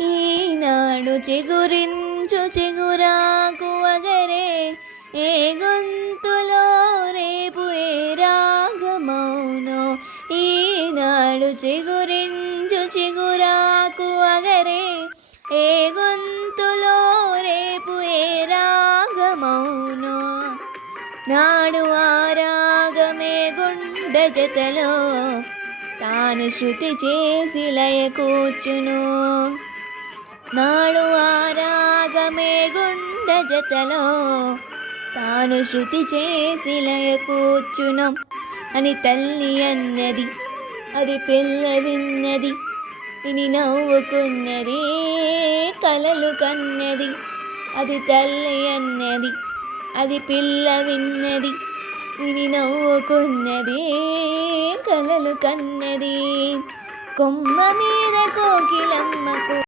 ఈనాడు చిగురించు చిగురాకు వగరే ఏ గొంతులో రేపు ఏ రాగమౌనో ఈనాడు చిగురించు చిగురాకు వగరే ఏ గొంతులో రేపు ఏ రాగమౌనో. నాడు ఆ రాగమే గుండె జతలో తాను శృతి చేసి లయ కూర్చును నాడు ఆ రాగమే జతలో తాను శృతి చేసి లయ కూర్చునం అని తల్లి అన్నది. అది పిల్ల విన్నది. ఇని నవ్వుకున్నది. కలలు కన్నది. అది తల్లి అన్నది. అది పిల్ల విన్నది. విని నవ్వుకున్నది. కలలు కన్నది. కొమ్మ మీద కోకిలం